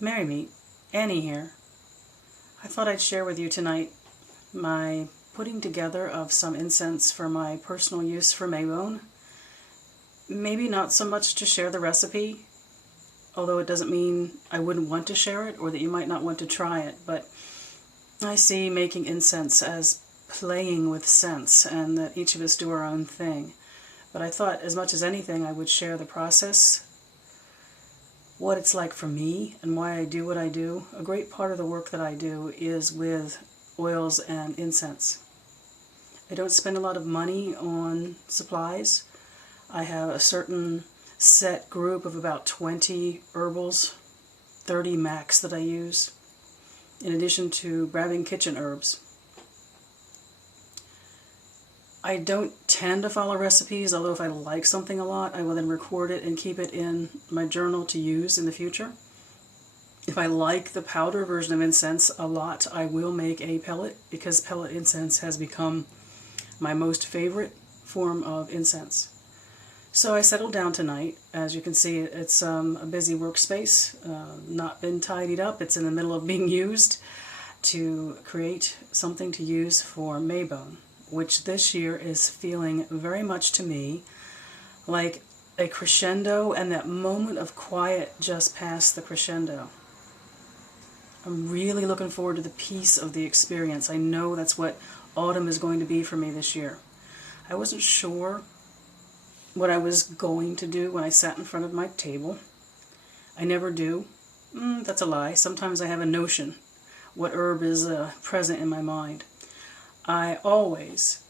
Merry Meet, Annie here. I thought I'd share with you tonight my putting together of some incense for my personal use for Mabon. Maybe not so much to share the recipe, although it doesn't mean I wouldn't want to share it or that you might not want to try it, but I see making incense as playing with scents and that each of us do our own thing. But I thought as much as anything I would share the process, what it's like for me and why I do what I do. A great part of the work that I do is with oils and incense. I don't spend a lot of money on supplies. I have a certain set group of about 20 herbals, 30 max that I use, in addition to grabbing kitchen herbs. I don't tend to follow recipes, although if I like something a lot, I will then record it and keep it in my journal to use in the future. If I like the powder version of incense a lot, I will make a pellet, because pellet incense has become my most favorite form of incense. So I settled down tonight. As you can see, it's a busy workspace, not been tidied up. It's in the middle of being used to create something to use for Mabon, which this year is feeling very much to me like a crescendo and that moment of quiet just past the crescendo. I'm really looking forward to the peace of the experience. I know that's what autumn is going to be for me this year. I wasn't sure what I was going to do when I sat in front of my table. I never do. That's a lie. Sometimes I have a notion what herb is present in my mind. I always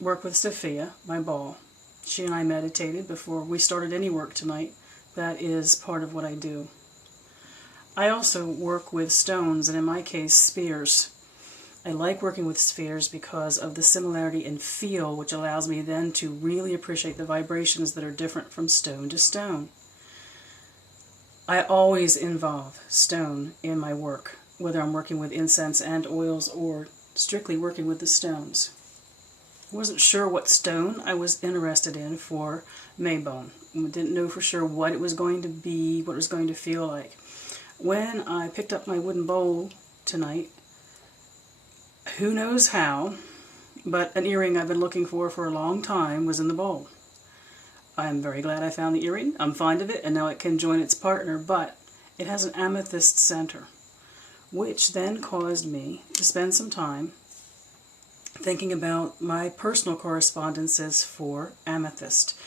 work with Sophia, my ball. She and I meditated before we started any work tonight. That is part of what I do. I also work with stones, and in my case, spheres. I like working with spheres because of the similarity in feel, which allows me then to really appreciate the vibrations that are different from stone to stone. I always involve stone in my work, whether I'm working with incense and oils or strictly working with the stones. I wasn't sure what stone I was interested in for Mabon. I didn't know for sure what it was going to be, what it was going to feel like. When I picked up my wooden bowl tonight, who knows how, but an earring I've been looking for a long time was in the bowl. I'm very glad I found the earring. I'm fond of it, and now it can join its partner, but it has an amethyst center, which then caused me to spend some time thinking about my personal correspondences for amethyst.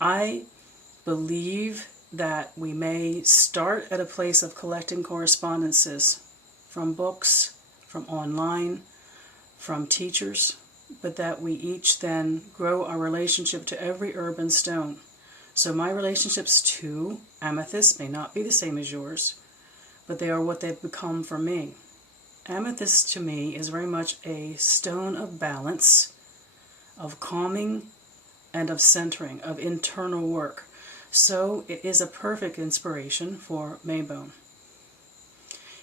I believe that we may start at a place of collecting correspondences from books, from online, from teachers, but that we each then grow our relationship to every herb and stone. So my relationships to amethyst may not be the same as yours, but they are what they've become for me. Amethyst to me is very much a stone of balance, of calming, and of centering, of internal work. So it is a perfect inspiration for Mabon.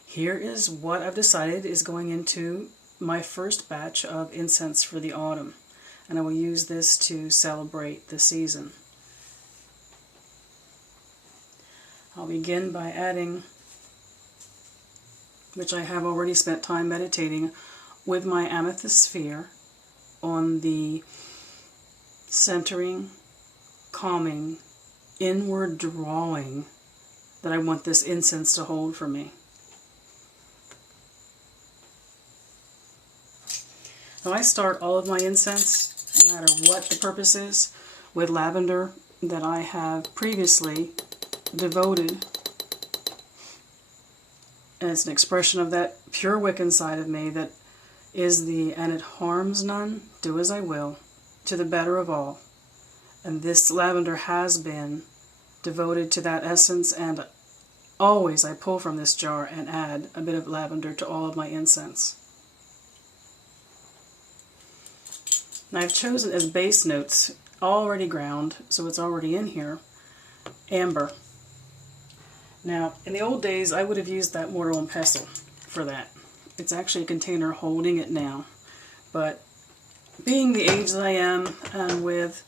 Here is what I've decided is going into my first batch of incense for the autumn, and I will use this to celebrate the season. I'll begin by adding, which I have already spent time meditating with my amethyst sphere on the centering, calming, inward drawing that I want this incense to hold for me. Now I start all of my incense, no matter what the purpose is, with lavender that I have previously devoted as an expression of that pure Wiccan side of me that is the "and it harms none, do as I will, to the better of all." And this lavender has been devoted to that essence, and always I pull from this jar and add a bit of lavender to all of my incense. Now I've chosen as base notes, already ground, so it's already in here, amber. Now, in the old days, I would have used that mortar and pestle for that. It's actually a container holding it now. But being the age that I am, and with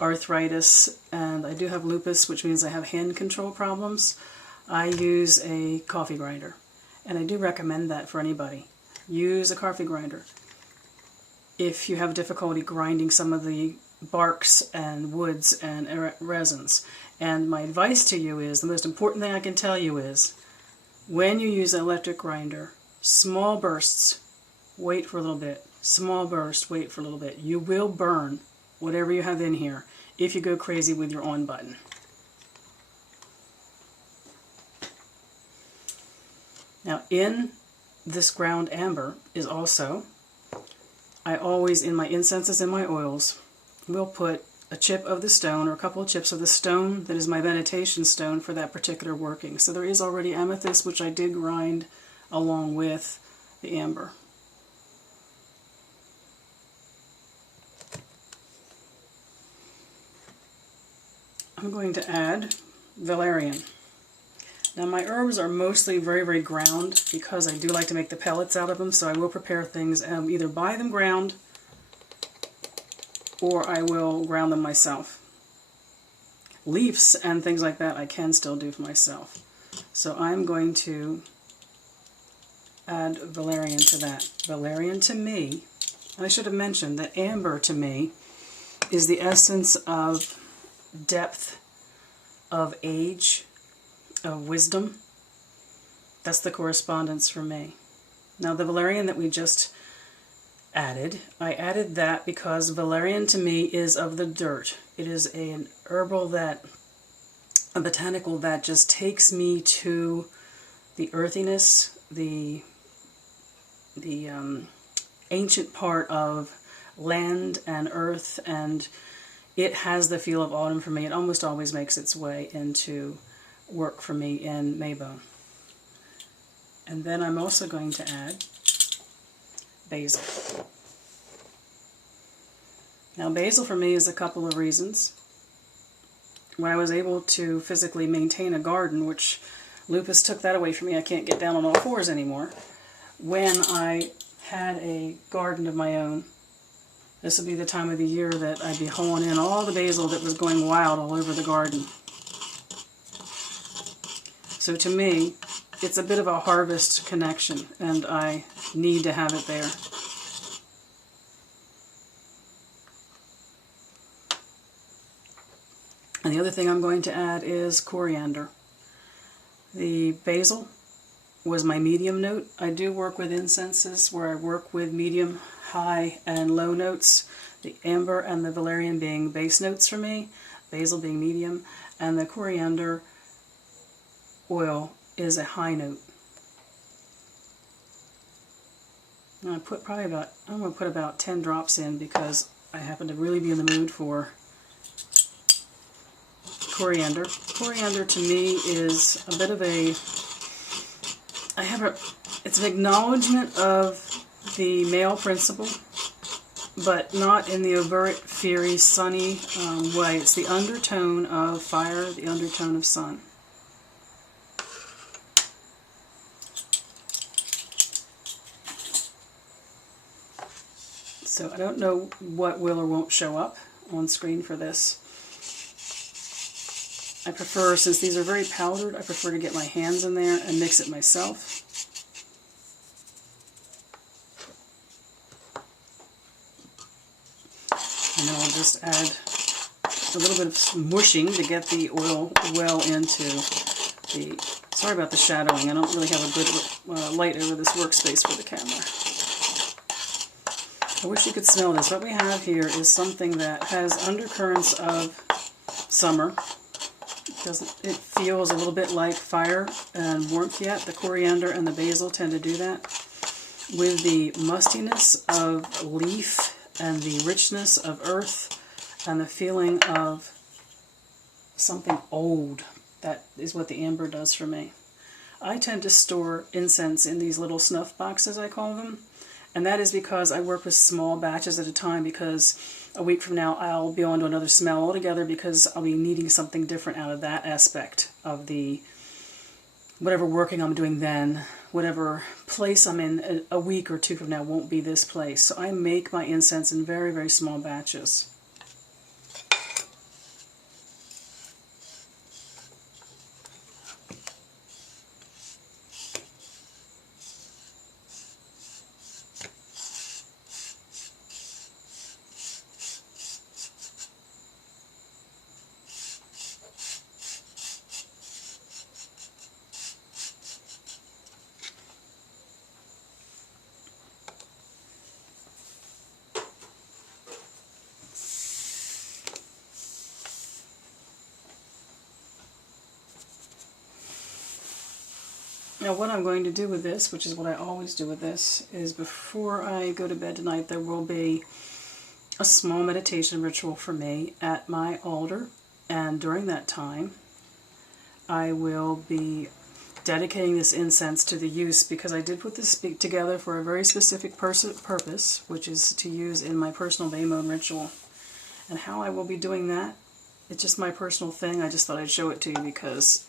arthritis, and I do have lupus, which means I have hand control problems, I use a coffee grinder, and I do recommend that for anybody. Use a coffee grinder. If you have difficulty grinding some of the barks and woods and resins. And my advice to you is, the most important thing I can tell you is, when you use an electric grinder, small bursts, wait for a little bit. Small burst, wait for a little bit. You will burn whatever you have in here if you go crazy with your on button. Now in this ground amber is also, I always, in my incenses and my oils, will put a chip of the stone or a couple of chips of the stone that is my meditation stone for that particular working. So there is already amethyst, which I did grind along with the amber. I'm going to add valerian. Now my herbs are mostly very, very ground because I do like to make the pellets out of them, so I will prepare things, either buy them ground or I will ground them myself. Leaves and things like that I can still do for myself. So I'm going to add valerian to that. Valerian to me, and I should have mentioned that amber to me is the essence of depth, of age, of wisdom. That's the correspondence for me. Now the valerian that we just added, I added that because valerian to me is of the dirt. It is an herbal that, a botanical that just takes me to the earthiness, the ancient part of land and earth, and it has the feel of autumn for me. It almost always makes its way into work for me in Mabon. And then I'm also going to add basil. Now basil for me is a couple of reasons. When I was able to physically maintain a garden, which lupus took that away from me, I can't get down on all fours anymore. When I had a garden of my own, this would be the time of the year that I'd be hoeing in all the basil that was going wild all over the garden. So to me, it's a bit of a harvest connection, and I need to have it there. And the other thing I'm going to add is coriander. The basil was my medium note. I do work with incenses where I work with medium, high, and low notes. The amber and the valerian being base notes for me, basil being medium, and the coriander oil is a high note. Now I'm going to put about 10 drops in because I happen to really be in the mood for coriander. Coriander to me is a bit of a, it's an acknowledgement of the male principle, but not in the overt, fiery, sunny way. It's the undertone of fire, the undertone of sun. So I don't know what will or won't show up on screen for this. I prefer, since these are very powdered, I prefer to get my hands in there and mix it myself. And then I'll just add a little bit of mushing to get the oil well into the, sorry about the shadowing, I don't really have a good light over this workspace for the camera. I wish you could smell this. What we have here is something that has undercurrents of summer. It feels a little bit like fire and warmth yet. The coriander and the basil tend to do that. With the mustiness of leaf and the richness of earth and the feeling of something old. That is what the amber does for me. I tend to store incense in these little snuff boxes, I call them. And that is because I work with small batches at a time, because a week from now I'll be on to another smell altogether, because I'll be needing something different out of that aspect of the whatever working I'm doing then. Whatever place I'm in a week or two from now won't be this place. So I make my incense in very, very small batches. Now what I'm going to do with this, which is what I always do with this, is before I go to bed tonight there will be a small meditation ritual for me at my altar, and during that time I will be dedicating this incense to the use, because I did put this together for a very specific purpose, which is to use in my personal Mabon ritual. And how I will be doing that, it's just my personal thing. I just thought I'd show it to you because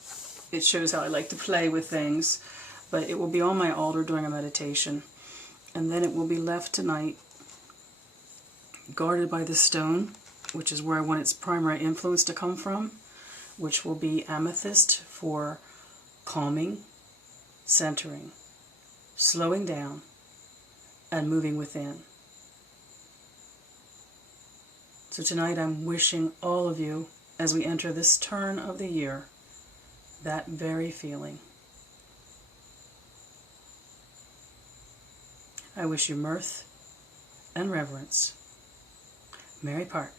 it shows how I like to play with things. But it will be on my altar during a meditation, and then it will be left tonight guarded by the stone, which is where I want its primary influence to come from, which will be amethyst for calming, centering, slowing down, and moving within. So tonight I'm wishing all of you, as we enter this turn of the year, that very feeling. I wish you mirth and reverence. Merry part.